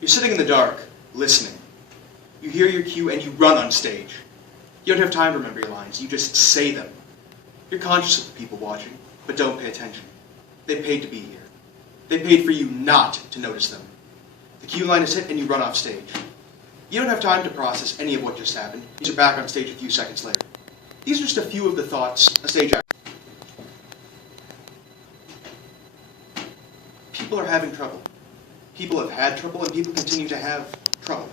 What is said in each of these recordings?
You're sitting in the dark, listening. You hear your cue and you run on stage. You don't have time to remember your lines, you just say them. You're conscious of the people watching, but don't pay attention. They paid to be here. They paid for you not to notice them. The cue line is hit and you run off stage. You don't have time to process any of what just happened. You're back on stage a few seconds later. These are just a few of the thoughts a stage actor. People are having trouble. People have had trouble and people continue to have trouble.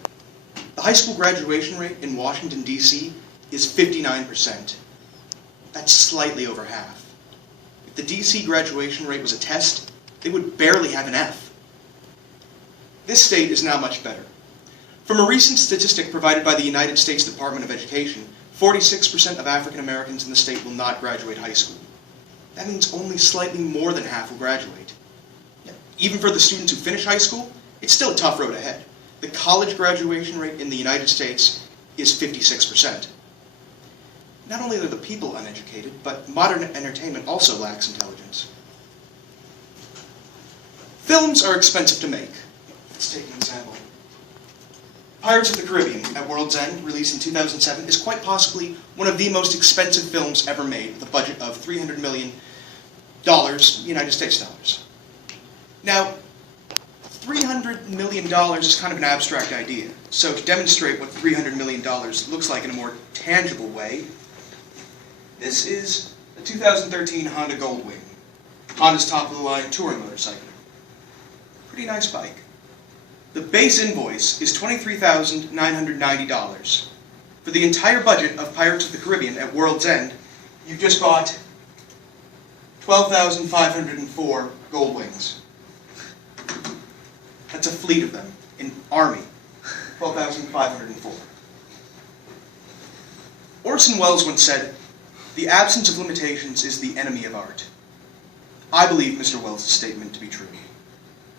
The high school graduation rate in Washington, D.C. is 59%. That's slightly over half. If the D.C. graduation rate was a test, they would barely have an F. This state is now much better. From a recent statistic provided by the United States Department of Education, 46% of African Americans in the state will not graduate high school. That means only slightly more than half will graduate. Even for the students who finish high school, it's still a tough road ahead. The college graduation rate in the United States is 56%. Not only are the people uneducated, but modern entertainment also lacks intelligence. Films are expensive to make. Let's take an example. Pirates of the Caribbean at World's End, released in 2007, is quite possibly one of the most expensive films ever made, with a budget of $300 million United States dollars. Now, $300 million is kind of an abstract idea, so to demonstrate what $300 million looks like in a more tangible way, this is a 2013 Honda Goldwing, Honda's top-of-the-line touring motorcycle. Pretty nice bike. The base invoice is $23,990. For the entire budget of Pirates of the Caribbean at World's End, you've just bought 12,504 Goldwings. That's a fleet of them, an army. 12,504. Orson Welles once said, "The absence of limitations is the enemy of art." I believe Mr. Welles' statement to be true.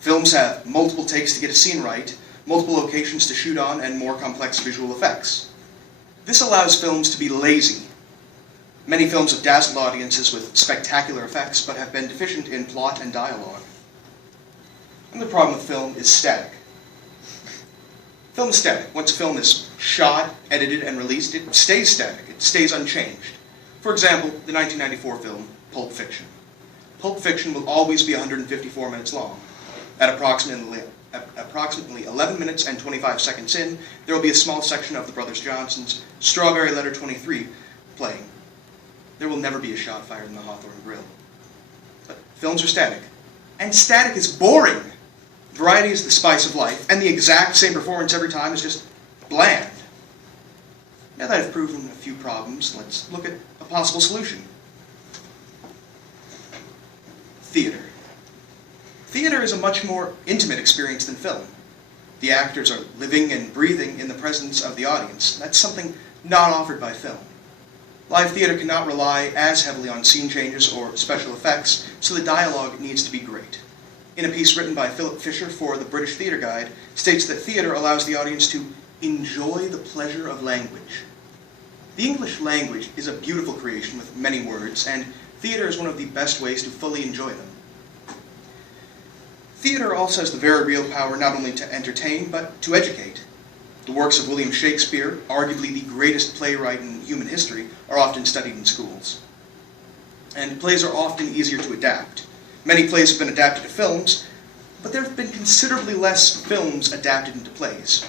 Films have multiple takes to get a scene right, multiple locations to shoot on, and more complex visual effects. This allows films to be lazy. Many films have dazzled audiences with spectacular effects, but have been deficient in plot and dialogue. And the problem with film is static. Film is static. Once a film is shot, edited, and released, it stays static. It stays unchanged. For example, the 1994 film, Pulp Fiction. Pulp Fiction will always be 154 minutes long. At approximately 11 minutes and 25 seconds in, there will be a small section of the Brothers Johnson's Strawberry Letter 23 playing. There will never be a shot fired in the Hawthorne Grill. But films are static. And static is boring. Variety is the spice of life, and the exact same performance every time is just bland. Now that I've proven a few problems, let's look at a possible solution. Theater. Theater is a much more intimate experience than film. The actors are living and breathing in the presence of the audience. That's something not offered by film. Live theater cannot rely as heavily on scene changes or special effects, so the dialogue needs to be great. In a piece written by Philip Fisher for the British Theatre Guide, states that theater allows the audience to enjoy the pleasure of language. The English language is a beautiful creation with many words, and theater is one of the best ways to fully enjoy them. Theater also has the very real power not only to entertain, but to educate. The works of William Shakespeare, arguably the greatest playwright in human history, are often studied in schools. And plays are often easier to adapt. Many plays have been adapted to films, but there have been considerably less films adapted into plays.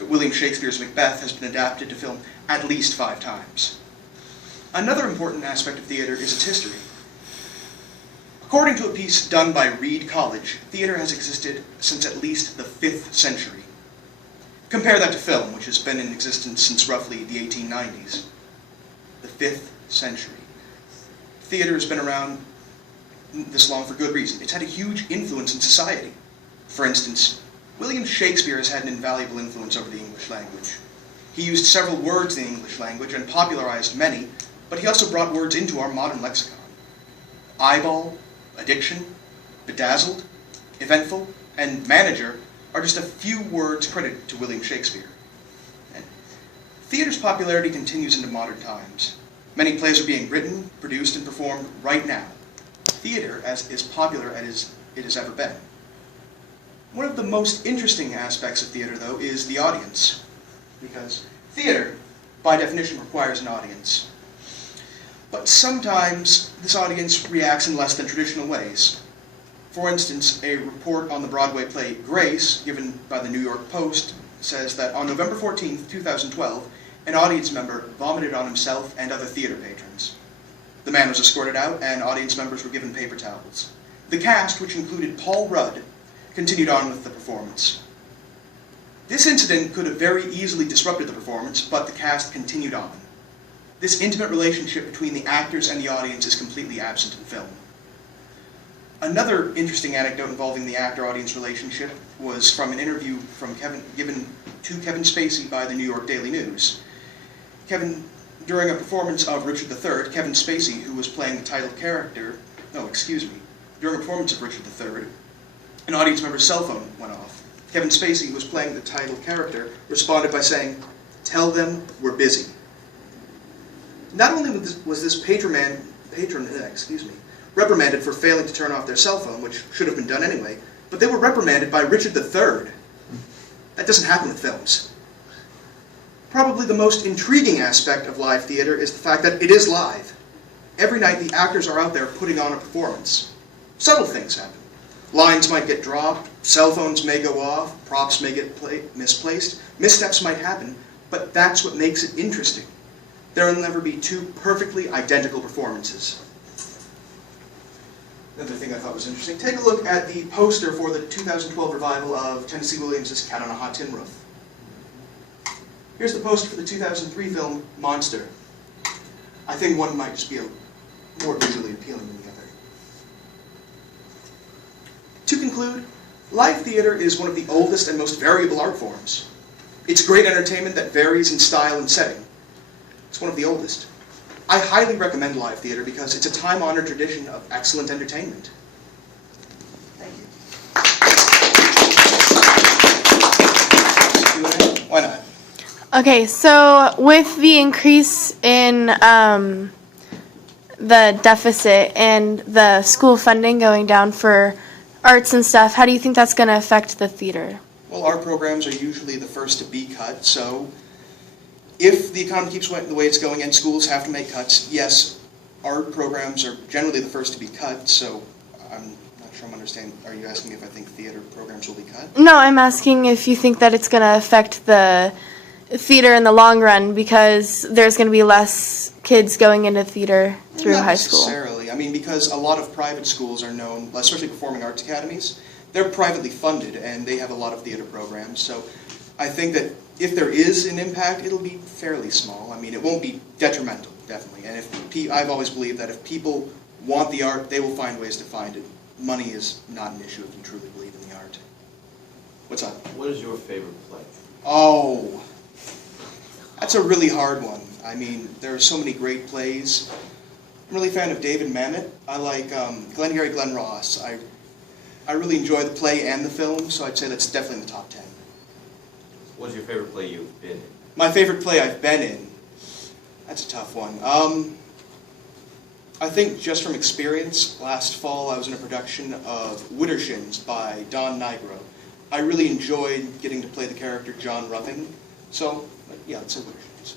William Shakespeare's Macbeth has been adapted to film at least 5 times. Another important aspect of theater is its history. According to a piece done by Reed College, theater has existed since at least the 5th century. Compare that to film, which has been in existence since roughly the 1890s. The 5th century. Theater has been around this long for good reason. It's had a huge influence in society. For instance, William Shakespeare has had an invaluable influence over the English language. He used several words in the English language and popularized many, but he also brought words into our modern lexicon. Eyeball, addiction, bedazzled, eventful, and manager are just a few words credited to William Shakespeare. And theater's popularity continues into modern times. Many plays are being written, produced, and performed right now. Theater is popular as it has ever been. One of the most interesting aspects of theater, though, is the audience, because theater, by definition, requires an audience. But sometimes this audience reacts in less than traditional ways. For instance, a report on the Broadway play Grace, given by the New York Post, says that on November 14, 2012, an audience member vomited on himself and other theater patrons. The man was escorted out, and audience members were given paper towels. The cast, which included Paul Rudd, continued on with the performance. This incident could have very easily disrupted the performance, but the cast continued on. This intimate relationship between the actors and the audience is completely absent in film. Another interesting anecdote involving the actor-audience relationship was from an interview given to Kevin Spacey by the New York Daily News. During a performance of Richard III, Kevin Spacey, who was playing the title character, during a performance of Richard III, an audience member's cell phone went off. Kevin Spacey, who was playing the title character, responded by saying, "Tell them we're busy." Not only was this patron reprimanded for failing to turn off their cell phone, which should have been done anyway, but they were reprimanded by Richard III. That doesn't happen with films. Probably the most intriguing aspect of live theater is the fact that it is live. Every night the actors are out there putting on a performance. Subtle things happen. Lines might get dropped, cell phones may go off, props may get misplaced, missteps might happen, but that's what makes it interesting. There will never be two perfectly identical performances. Another thing I thought was interesting, take a look at the poster for the 2012 revival of Tennessee Williams' Cat on a Hot Tin Roof. Here's the poster for the 2003 film Monster. I think one might just be more visually appealing than the other. To conclude, live theater is one of the oldest and most variable art forms. It's great entertainment that varies in style and setting. It's one of the oldest. I highly recommend live theater because it's a time-honored tradition of excellent entertainment. Thank you. Why not? Okay, so with the increase in the deficit and the school funding going down for arts and stuff, how do you think that's going to affect the theater? Well, art programs are usually the first to be cut, so if the economy keeps the way it's going and schools have to make cuts, yes, art programs are generally the first to be cut, so I'm not sure I'm understanding. Are you asking me if I think theater programs will be cut? No, I'm asking if you think that it's going to affect the theater in the long run because there's going to be less kids going into theater through high school. Not necessarily. I mean, because a lot of private schools are known, especially performing arts academies, they're privately funded and they have a lot of theater programs. So I think that if there is an impact, it'll be fairly small. I mean, it won't be detrimental, definitely. And I've always believed that if people want the art, they will find ways to find it. Money is not an issue if you truly believe in the art. What's up? What is your favorite play? Oh, that's a really hard one. I mean, there are so many great plays. I'm really a fan of David Mamet. I like Glengarry Glen Ross. I really enjoy the play and the film, so I'd say that's definitely in the top 10. What's your favorite play you've been in? My favorite play I've been in? That's a tough one. I think just from experience, last fall I was in a production of Widdershins by Don Nigro. I really enjoyed getting to play the character John Ruffing, so yeah, let's say Widdershins.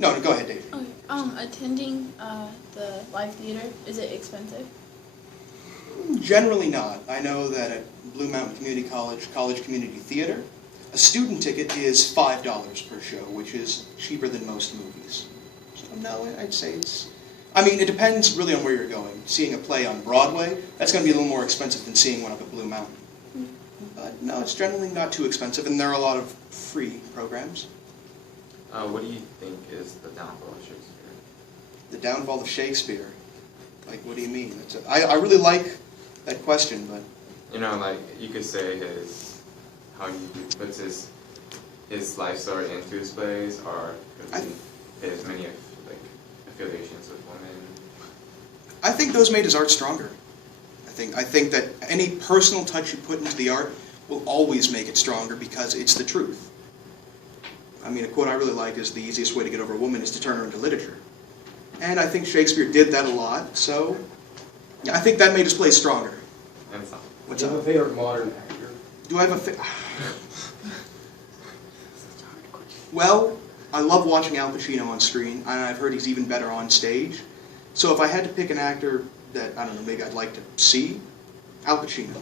No, go ahead, Dave. Okay. Attending the live theater, is it expensive? Generally not. I know that at Blue Mountain Community College Community Theater, a student ticket is $5 per show, which is cheaper than most movies. So no, I'd say it's... I mean, it depends really on where you're going. Seeing a play on Broadway, that's going to be a little more expensive than seeing one up at Blue Mountain. But no, it's generally not too expensive, and there are a lot of free programs. What do you think is the downfall of Shakespeare? The downfall of Shakespeare? Like, what do you mean? I really like that question, but... You know, like, you could say how he puts his life story into his plays, or his many affiliations with women. I think those made his art stronger. I think that any personal touch you put into the art will always make it stronger because it's the truth. I mean, a quote I really like is, the easiest way to get over a woman is to turn her into literature. And I think Shakespeare did that a lot, so yeah, I think that made his play stronger. And some. What's Do you have up? a favorite modern actor? Do I have a Well, I love watching Al Pacino on screen, and I've heard he's even better on stage. So if I had to pick an actor that, I don't know, maybe I'd like to see, Al Pacino.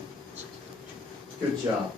Good job.